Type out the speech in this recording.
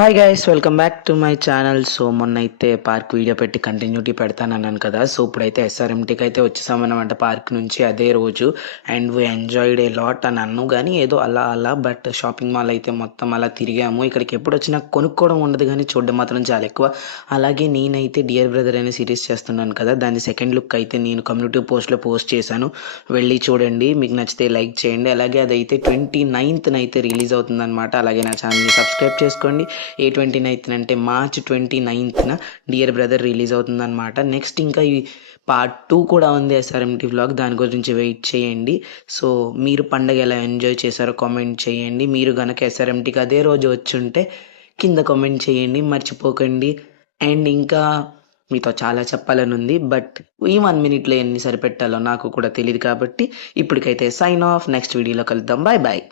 Hi guys, welcome back to my channel. So మొన్న అయితే park video పెట్టి continuity పెడతానన్నాను కదా. సో ఇప్పుడైతే ఎస్ఆర్ఎంటీకి అయితే వచ్చేసామన్నమాట పార్క్ నుంచి అదే రోజు. And we enjoyed a lot అని అన్ను కానీ ఏదో అలా అలా బట్ షాపింగ్ మాల్ అయితే మొత్తం అలా తిరిగాము. ఇక్కడికి ఎప్పుడు వచ్చినా కొనుక్కోవడం ఉండదు కానీ చూడడం మాత్రం చాలా ఎక్కువ. అలాగే నేనైతే డియర్ బ్రదర్ అనే సిరీస్ చేస్తున్నాను కదా, దాని సెకండ్ లుక్ అయితే నేను కమ్యూనిటీ పోస్ట్లో పోస్ట్ చేశాను. వెళ్ళి చూడండి, మీకు నచ్చితే లైక్ చేయండి. అలాగే అదైతే 29th అయితే రిలీజ్ అవుతుందన్నమాట. అలాగే నా ఛానల్ని సబ్స్క్రైబ్ చేసుకోండి. ఏ 29th అంటే March 29th dear brother release అవుతుందన్నమాట. నెక్స్ట్ ఇంకా ఈ పార్ట్ 2 కూడా ఉంది ఎస్ఆర్ఎంటీ వ్లాగ్, దాని గురించి వెయిట్ చేయండి. సో మీరు పండగ ఎలా ఎంజాయ్ చేశారో కామెంట్ చేయండి. మీరు కనుక ఎస్ఆర్ఎంటీకి అదే రోజు వచ్చి ఉంటే కింద కామెంట్ చేయండి, మర్చిపోకండి. అండ్ ఇంకా మీతో చాలా చెప్పాలని ఉంది, బట్ ఈ 1 minute ఎన్ని సరిపెట్టాలో నాకు కూడా తెలియదు. కాబట్టి ఇప్పటికైతే సైన్ ఆఫ్. నెక్స్ట్ వీడియోలో కలుద్దాం. Bye bye.